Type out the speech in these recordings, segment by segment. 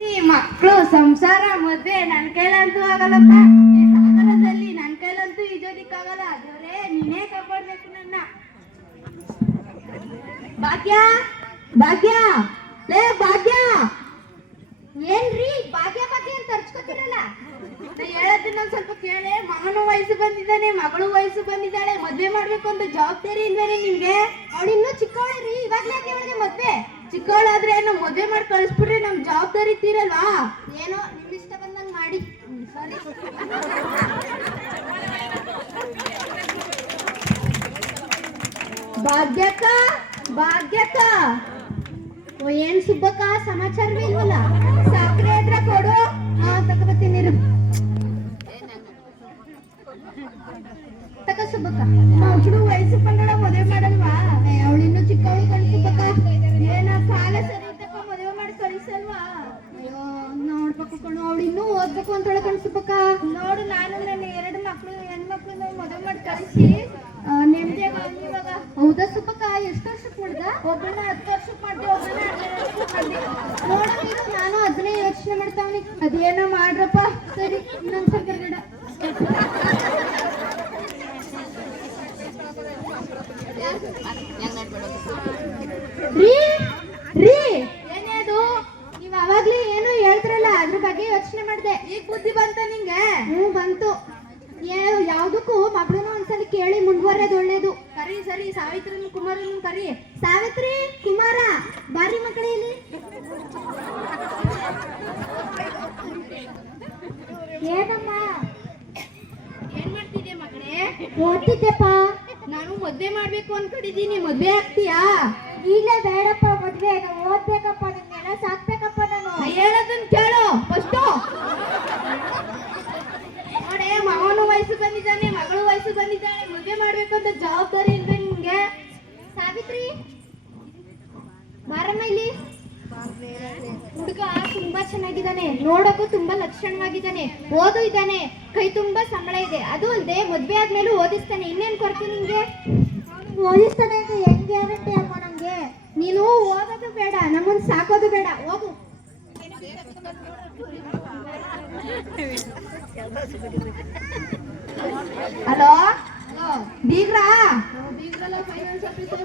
ಈ ಮಕ್ಕಳು ಸಂಸಾರ ಮದ್ವೆ ನನ್ ಕೈಲಂತೂ ಆಗಲ್ಲಪ್ಪ. ಈ ಸಾಗರದಲ್ಲಿ ನನ್ ಕೈಲಂತೂ ಈಜೋದಿಕ್ಕಾಗಲ್ಲ. ದೇವ್ರೇ ನೀನೇ ಕಾಪಾಡ್ಬೇಕು ನನ್ನ. ಭಾಗ್ಯ, ಭಾಗ್ಯ, ಲೇ ಭಾಗ್ಯ. ಏನ್ರಿ ಭಾಗ್ಯ ಭಾಗ್ಯ ಅಂತ ಅರ್ಚ್ಕೊತಿರಲ್ಲ? ನಾ ಹೇಳೋದನ್ನ ಸ್ವಲ್ಪ ಕೇಳೆ. ಮಗನು ವಯಸ್ಸು ಬಂದಿದ್ದಾನೆ, ಮಗಳು ವಯಸ್ಸು ಬಂದಿದ್ದಾಳೆ, ಮದ್ವೆ ಮಾಡ್ಬೇಕು ಅಂತ ಜವಾಬ್ದಾರಿ ಇಲ್ವೇನೆ ನಿಮ್ಗೆ? ಅವಳು ಇನ್ನೂ ಚಿಕ್ಕವಳ್ರಿ, ಇವಾಗ್ಲೇ ಯಾಕೆ ಅವಳಿಗೆ ಮದ್ವೆ? ಚಿಕ್ಕವಳಾದ್ರೆ ಏನೋ ಮದ್ವೆ ಮಾಡಿ ಕಳಿಸ್ಬಿಟ್ರೆ ನಮ್ ಜವಾಬ್ದಾರಿ ತೀರಲ್ವಾ? ಏನೋ ನಿಮ್ ಇಷ್ಟ ಬಂದಂಗ್ ಮಾಡಿ. ಸಾರಿ. ಭಾಗ್ಯಕ್ಕ, ಭಾಗ್ಯಕ್ಕ. ಓ ಏನ್ ಸುಬ್ಬಕ್ಕ, ಸಮಾಚಾರವೇ ಇಲ್ವಲ್ಲ? ಸಕ್ಕರೆ ಹತ್ರ ಕೊಡು. ತಗೋಬತ್ತೀನಿ ತಕ ಸುಬ್ಬಕ್ಕ. ಮಗಳು ವಯಸ್ಸು ಬಂದಳ, ಮದುವೆ ಮಾಡಲ್ವಾ? ಅವಳಿನ್ನು ಚಿಕ್ಕವಳು ಕಣ್ ಸುಬ್ಬಕ್ಕ. ಏನ ಕಾಲ ಸರಿ ಇದ್ದಕ್ಕ ಮದುವೆ ಮಾಡಿ ಕಳಿಸಲ್ವಾ? ಅಯ್ಯೋ ನೋಡ್ಬೇಕು ಕಣು, ಅವಳು ಇನ್ನೂ ಓದ್ಬೇಕು ಅಂತ ಕಣ್ ಸುಬ್ಬಕ್ಕ. ನೋಡು, ನಾನು ನನ್ನ 2 ಮಕ್ಳು ಹೆಣ್ಮಕ್ಳನ್ನ ಮದುವೆ ಮಾಡಿ ಕಳಿಸಿ ನೆಮ್ಮದಿಯಾಗ ಇವಾಗ. ಹೌದಾ ಸುಬ್ಬಕ್ಕ? ಎಷ್ಟು ವರ್ಷಕ್ಕೆ ಮಾಡ್ದ? ಒಬ್ಬಳನ್ನ 10 ವರ್ಷಕ್ಕೆ ಮಾಡ್ದೆ, ಒಬ್ಬಳನ್ನ 12 ವರ್ಷಕ್ಕೆ ಮಾಡ್ದೆ. ನೋಡೋದು ನಾನು ಅದನ್ನೇ ಯೋಚನೆ ಮಾಡ್ತಾವನಿ. ಅದೇನೋ ಮಾಡ್ರಪ್ಪ. ಸರಿ, ಇನ್ನೊಂದ್ ಸ್ವಲ್ಪ ಗಡ. ರೀ ರೀ, ಏನೇ ಅದು? ನೀವ್ ಅವಾಗ್ಲೇ ಏನೋ ಹೇಳ್ತಿರಲ್ಲ, ಅದ್ರ ಬಗ್ಗೆ ಯೋಚನೆ ಮಾಡ್ದೆ. ಈಗ ಬುದ್ಧಿ ಬಂತ ನಿಂಗೆ? ಬಂತು. ಯಾವ್ದಕ್ಕೂ ಮಗಳನ್ನ ಒಂದ್ಸಲ ಕೇಳಿ ಮುಂದುವರೆಯೋದು ಒಳ್ಳೇದು. ಕರಿ ಸರಿ, ಸಾವಿತ್ರಿ ಕುಮಾರನ್ ಕರಿ. ಸಾವಿತ್ರಿ, ಕುಮಾರ, ಬಾರಿ ಮಕ್ಕಳೇ ಇಲ್ಲಿ. ಏನಮ್ಮ ಏನ್ ಮಾಡ್ತಿದ್ದೆ ಮಗಳೇ? ಓದ್ತಿದ್ದೆಪ್ಪ. ನಾನು ಮದ್ವೆ ಮಾಡ್ಬೇಕು ಅನ್ಕೊಂಡಿದ್ದೀನಿ, ಮದ್ವೆ ಆಗ್ತೀಯಾ? ಈಗಲೇ ಬೇಡಪ್ಪ ಮದ್ವೆ, ನಾವು ಓದ್ಬೇಕಪ್ಪ, ನಿನ್ನೆಲ್ಲ ಸಾಕ್ಬೇಕಪ್ಪ. ನಾನು ಹೇಳೋದನ್ನ ಕೇಳು ಫಸ್ಟು. ನೋಡೇ, ಮಗನು ವಯಸ್ಸು ಬಂದಿದ್ದಾನೆ, ಮಗಳು ವಯಸ್ಸು ಬಂದಿದ್ದಾಳೆ, ಮದ್ವೆ ಮಾಡ್ಬೇಕು ಅಂತ ಜವಾಬ್ದಾರಿ ಇಲ್ವೇ ನಿಮ್ಗೆ? ಸಾವಿತ್ರಿ, ಬಾರಮ್ಮ ಇಲ್ಲಿ. ಹುಡುಗ ತುಂಬಾ ಚೆನ್ನಾಗಿದ್ದಾನೆ, ನೋಡಕ್ಕೂ ತುಂಬಾ ಲಕ್ಷಣವಾಗಿದ್ದಾನೆ, ಓದು ಇದ್ದಾನೆ, ಕೈ ತುಂಬಾ ಸಂಬಳ ಇದೆ. ಅದು ಅಲ್ಲದೆ ಮದ್ವೆ ಆದ್ಮೇಲೂ ಓದಿಸ್ತಾನೆ. ಇನ್ನೇನ್ ಕೊಡ್ತೀನಿ ನಿಮ್ಗೆ? ಓದಿಸ್ತಾನೆ ಅಂತ ಹೆಂಗ್ ಗ್ಯಾರಂಟಿ ಅಮ್ಮ ನಮ್ಗೆ? ನೀನು ಓದೋದು ಬೇಡ, ನಮ್ಮನ್ ಸಾಕೋದು ಬೇಡ, ಹೋಗು. ಹಲೋ, ಬೀಗ್ರಾ? ಬೀಗ್ರಲ್ಲ, ಫೈನಾನ್ಸ್ ಆಫೀಸರ್.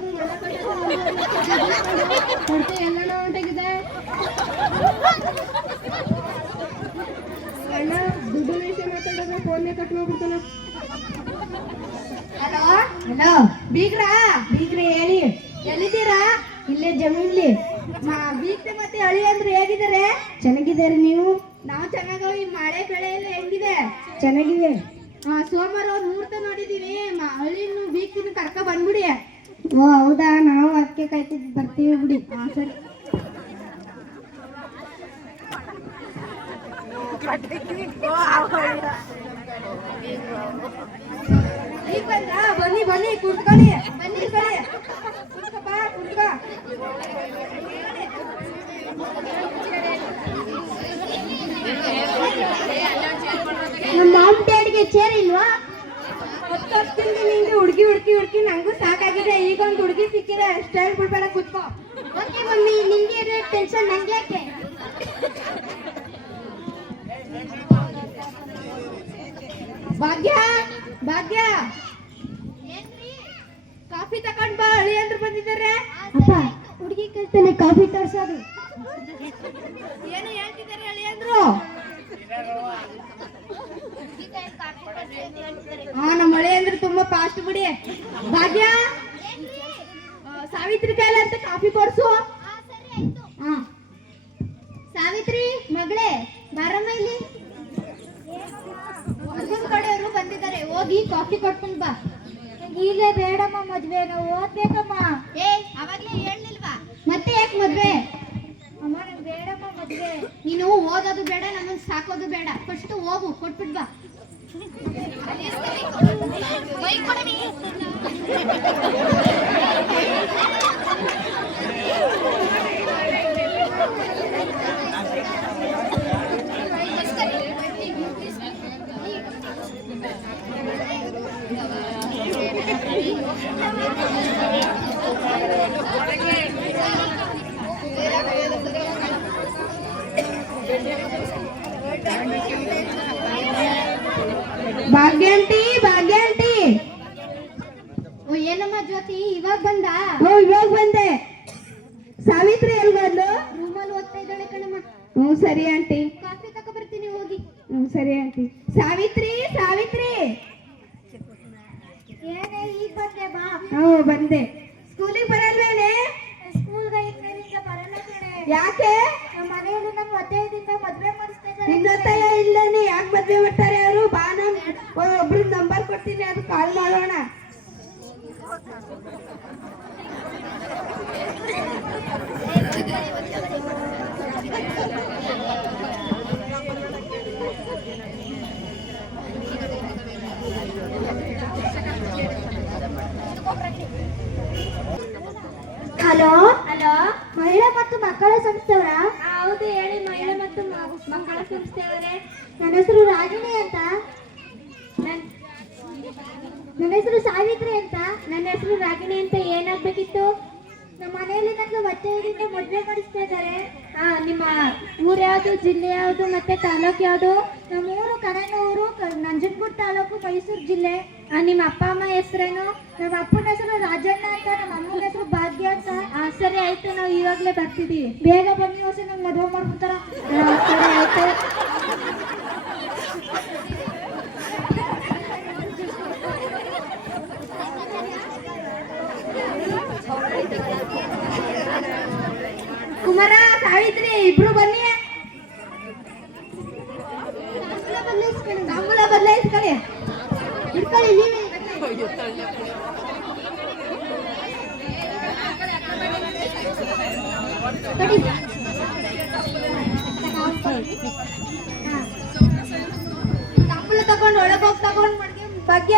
ಎಲ್ಲ ಹೊಂಟಾಗಿದೆ ಅಣ್ಣ. ದುಡ್ಡು ವಿಷಯ ಮಾತಾಡಿದ್ರೆ ಫೋನ್ನೇ ಕಟ್ ಮಾಡ್ಬಿಡ್ತಾನ. ಹಲೋ ಹಲೋ, ಬೀಗ್ರಾ? ಬೀಗ್ರೆ ಹೇಳಿ, ಎಲ್ಲಿದ್ದೀರಾ? ಇಲ್ಲೇ ಜಮೀನ್ಲಿ. ಬೀಗ್ತೆ ಮತ್ತೆ ಅಳಿ ಅಂದ್ರೆ ಹೇಗಿದ್ದಾರೆ? ಚೆನ್ನಾಗಿದ್ದಾರೆ. ನೀವು? ನಾವು ಚೆನ್ನಾಗವ. ಈ ಮಳೆ ಬೆಳೆ ಎಲ್ಲ ಹೆಂಗಿದೆ? ಚೆನ್ನಾಗಿದೆ. ಸೋಮವಾರ ಮುಹೂರ್ತ ನೋಡಿದೀವಿ, ಹಳ್ಳಿನ ಬೀಗ್ತಿನ ಕರ್ಕ ಬಂದ್ಬಿಡಿ. ಓ ಹೌದಾ? ನಾವು ಅದಕ್ಕೆ ಕಾಯ್ತಿದ್ ಬರ್ತೀವಿ ಬಿಡಿ. ಸರಿ. ಈಗ ಬಂದ? ಬನ್ನಿ ಬನ್ನಿ, ಕುತ್ಕೊಳ್ಳಿ. ಬನ್ನಿ ಬನ್ನಿ, ಕುತ್ಕಪ್ಪ, ಕುತ್ಕ. ನಮ್ಮ ಮಾಮ್ ಡ್ಯಾಡಿಗೆ ಚೇರ್ ಇಲ್ವಾ? 10 ವರ್ಷದಿಂದ ನಿಂಗೆ ಹುಡುಗಿ ಹುಡುಕಿ ಹುಡುಕಿ ನಂಗೂ ಸಾಕಾಗಿದೆ. ಈಗ ಒಂದು ಹುಡುಗಿ ಸಿಕ್ಕಿದೆ, ಸ್ಟೈಲ್ ಬಿಡ್ಬೇಡ, ಕುತ್ಕೋ. ಓಕೆ ಮಮ್ಮಿ, ನಿಂಗೆ ಇರೋ ಟೆನ್ಷನ್ ನಂಗೆ ಯಾಕೆ? ಭಾಗ್ಯ, ಭಾಗ್ಯ, ಕಾಫಿ ತಕೊಂಡ್ ಬಾ, ಅಳಿಯಂದ್ರು ಬಂದಿದ್ದಾರೆ. ಅಪ್ಪ, ಹುಡುಗಿ ಕಳ್ತಾನೆ ಕಾಫಿ ತರ್ಸೋದು. ಏನು ಹೇಳ್ತಿದ್ದಾರೆ ಅಳಿಯಂದ್ರು? ನಮ್ಮ ಅಳಿಯಂದ್ರು ತುಂಬಾ ಫಾಸ್ಟ್ ಬಿಡಿ. ಭಾಗ್ಯ, ಸಾವಿತ್ರಿ ಕೈಲ ಅಂತ ಕಾಫಿ ಕೊಡ್ಸು. ಸಾವಿತ್ರಿ ಮಗಳೇ, ಬಾರಮ್ಮ ಇಲ್ಲಿ. ಹುಡುಗನ ಕಡೆಯವರು ಬಂದಿದ್ದಾರೆ, ಹೋಗಿ ಕಾಫಿ ಕೊಟ್ಕೊಂಡು ಬಾ. ಈಗಲೇ ಬೇಡಮ್ಮ ಮದ್ವೆ, ನಾವು ಓದ್ಬೇಕಮ್ಮ. ಅವಾಗ್ಲೇ ಹೇಳಲಿಲ್ವಾ? ಮತ್ತೆ ಯಾಕೆ ಮದ್ವೆ? ಅಮ್ಮ ನಂಗೆ ಬೇಡಮ್ಮ ಮದ್ವೆ. ನೀನು ಓದೋದು ಬೇಡ, ನಮ್ಮನ್ನು ಸಾಕೋದು ಬೇಡ. ಫಸ್ಟ್ ಹೋಗು, ಕೊಟ್ಬಿಟ್ ಬಾ. ಭಾಗ್ಯಾಂಟಿ ಭಾಗ್ಯಾಂಟಿ. ಓ ಏನಮ್ಮ ಜ್ಯೋತಿ ಇವಾಗ ಬಂದ? ಓ ಇವಾಗ ಬಂದೆ. ಸಾವಿತ್ರಿ ಎಲ್ಗೋದ್ಲು? ರೂಮಲ್ಲಿ ಓದ್ತಾ ಇದ್ದಾಳೆ ಕಣಮ್ಮ. ಹ್ಞೂ ಸರಿ ಆಂಟಿ. ಕಾಫಿ ತಕ ಬರ್ತೀನಿ ಹೋಗಿ. ಹ್ಞೂ ಸರಿ ಆಂಟಿ. ಸಾವಿತ್ರಿ ಸಾವಿತ್ರಿ. ಏನೇ ಈಗ ಬಂದೆ ಬಾ. ಹ್ಞೂ ಬಂದೆ. ಸ್ಕೂಲಿಗೆ ಬರಲ್ವೇನೆ? ಸ್ಕೂಲ್ಗೆ ಇದ್ಮೇಲಿಂದ ಬರಲ್ಲ ಕಣೆ. ಯಾಕೆ? ನಮ್ಮ ಮನೆಯಲ್ಲಿ ನಮ್ಮ ಅತ್ತೆಯಿಂದ ಮದುವೆ ಮಾಡಿಸ್ತಾ ಇದ್ದಾರೆ. ನಿನ್ನ ಅತ್ತಯ್ಯ ಇಲ್ಲನೆ ಯಾಕೆ ಮದುವೆ ಮಾಡ್ತಾರೆ ಅವರು? ಬಾ ನಾನು ಒಬ್ರು ನಂಬರ್ ಕೊಡ್ತೀನಿ, ಅದು ಕಾಲ್ ಮಾಡೋಣ. ಹಲೋ ಹಲೋ, ಮಹಿಳಾ ಮತ್ತು ಮಕ್ಕಳ ಸಂಸ್ಥೆಯವರಾ? ಹೌದು ಹೇಳಿ, ಮಹಿಳಾ ಮತ್ತು ಮಕ್ಕಳ ಸಂಸ್ಥೆಯವರೇ. ನನ್ನ ಹೆಸರು ರಾಗಿಣಿ ಅಂತ. ನನ್ನ ಹೆಸರು ಸಾವಿತ್ರಿ ಅಂತ. ನನ್ನ ಹೆಸರು ರಾಗಿಣಿ ಅಂತ. ಏನಾಗ್ಬೇಕಿತ್ತು? ನಮ್ಮ ಮನೆಯಲ್ಲಿ ನನಗೆ ಒತ್ತೆಯಿಂದ ಮದುವೆ ಮಾಡಿಸ್ತಾ ಇದ್ದಾರೆ. ನಿಮ್ಮ ಊರು ಯಾವುದು, ಜಿಲ್ಲೆ ಯಾವುದು, ಮತ್ತೆ ತಾಲೂಕು ಯಾವುದು? ನಮ್ಮ ಊರು ಕಡನೂರು, ನಂಜನಗೂಡು ತಾಲೂಕು, ಮೈಸೂರು ಜಿಲ್ಲೆ. ನಿಮ್ಮ ಅಪ್ಪ ಅಮ್ಮ ಹೆಸರೇನು? ನಮ್ಮ ಅಪ್ಪನ ಹೆಸರು ರಾಜಣ್ಣ ಅಂತ, ನಮ್ಮ ಅಮ್ಮನ ಹೆಸರು ಭಾಗ್ಯ ಅಂತ. ಸರಿ ಆಯ್ತು, ನಾವು ಇವಾಗಲೇ ಬರ್ತಿದ್ದೀವಿ. ಬೇಗ ಬನ್ನಿ, ಹೊಸ ನಂಗೆ ಮದುವೆ ಮಾಡ್ಬಿಡ್ತಾರ. ಸರಿ ಆಯ್ತು. ಕುಮಾರ ಸಾವಿತ್ರಿ ಇಬ್ರು ಬನ್ನಿ. ತಾಂಬೂಲ ಬದಲಾಯಿಸ್ಕೊಳ್ಳಿ. ಇಟ್ಕೊಳ್ಳಿ ನೀವೇ. ತಾಂಬೂಲ ತಗೊಂಡು ಒಳಗೆ ಹೋಗಿ ತಗೊಂಡು ಮಡ್ಗೆ ಭಾಗ್ಯ.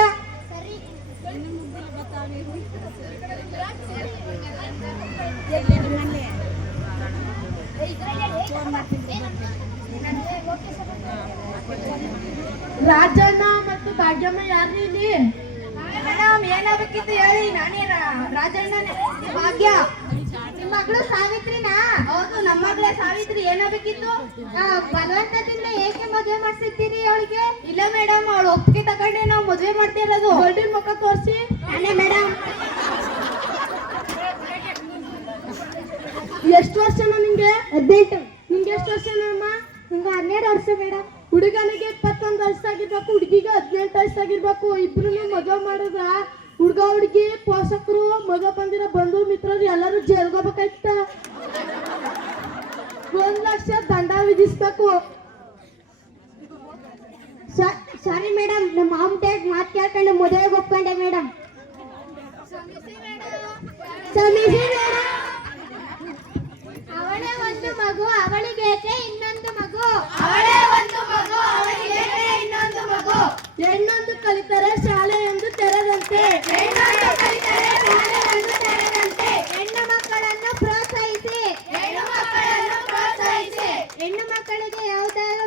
ರಾಜಣ್ಣ ಮತ್ತು ಭಾಗ್ಯಮ್ಮ ಯಾರು ಇಲ್ಲಿ? ಮೇಡಮ್ ಏನಾಗಬೇಕಿತ್ತು ಹೇಳಿ. ನಾನೇ ರಾಜಣ್ಣ. ಭಾಗ್ಯ ನಿಮ್ಮ ಮಗಳು ಸಾವಿತ್ರಿನಾ? ಹೌದು, ನಮ್ಮ ಮಗಳೇ ಸಾವಿತ್ರಿ. ಏನಾಗಬೇಕಿತ್ತು? ಭಗವಂತದಿಂದ ಏಕೆ ಮದುವೆ ಮಾಡ್ಸಿರ್ತೀರಿ ಅವಳಿಗೆ? ಇಲ್ಲ ಮೇಡಮ್, ಅವಳು ಒಪ್ಪಿಗೆ ತಗೊಂಡೆ ನಾವು ಮದುವೆ ಮಾಡ್ತಿರೋದು. ಹೊರಟಿನ ಮುಖ ತೋರಿಸಿ. ನಾನೇ ಮೇಡಮ್. ಎಷ್ಟು ವರ್ಷನ ನಿಂಗೆ? 18. ನಿಂಗೆ ಎಷ್ಟು ವರ್ಷನಮ್ಮ? ನಿಂಗೆ 12 ವರ್ಷ ಮೇಡಮ್. ಹುಡುಗನಿಗೆ 21 ವರ್ಷ ಆಗಿರ್ಬೇಕು, ಹುಡುಗಿಗೆ 18 ವರ್ಷ ಆಗಿರ್ಬೇಕು. ಇಬ್ರು ಮದುವೆ ಮಾಡಿದ್ರ ಹುಡುಗ ಹುಡುಗಿ ಪೋಷಕರು ಮದುವೆ ಬಂದಿರೋ ಬಂಧು ಮಿತ್ರರು ಎಲ್ಲರೂ ಜೈಲ್ಗೆ ಹೋಗ್ಬೇಕಾಯ್ತ. 1 ಲಕ್ಷ ದಂಡ ವಿಧಿಸ್ಬೇಕು. ಸಾರಿ ಮೇಡಮ್, ನಮ್ಮ ಮಾಮೂಟಿಯಾಗಿ ಮಾತು ಕೇಳ್ಕೊಂಡು ಮದುವೆಗೆ ಒಪ್ಕೊಂಡೆ ಮೇಡಮ್. ಅವಳೇ ಒಂದು ಮಗು, ಅವಳಿಗೆ ಇನ್ನೊಂದು ಮಗು. ಅವಳೇ ಒಂದು ಮಗು, ಅವಳಿಗೆ ಇನ್ನೊಂದು ಮಗು. ಹೆಣ್ಣೊಂದು ಕಲಿತರೆ ಶಾಲೆ ಎಂದು ತೆರೆದಂತೆ. ಹೆಣ್ಣೊಂದು ಕಲಿತರೆ ಶಾಲೆ ಎಂದು ತೆರೆದಂತೆ. ಹೆಣ್ಣು ಮಕ್ಕಳನ್ನು ಪ್ರೋತ್ಸಾಹಿಸಿ. ಹೆಣ್ಣು ಮಕ್ಕಳನ್ನು ಪ್ರೋತ್ಸಾಹಿಸಿ. ಹೆಣ್ಣು ಮಕ್ಕಳಿಗೆ ಯಾವುದಾದ್ರು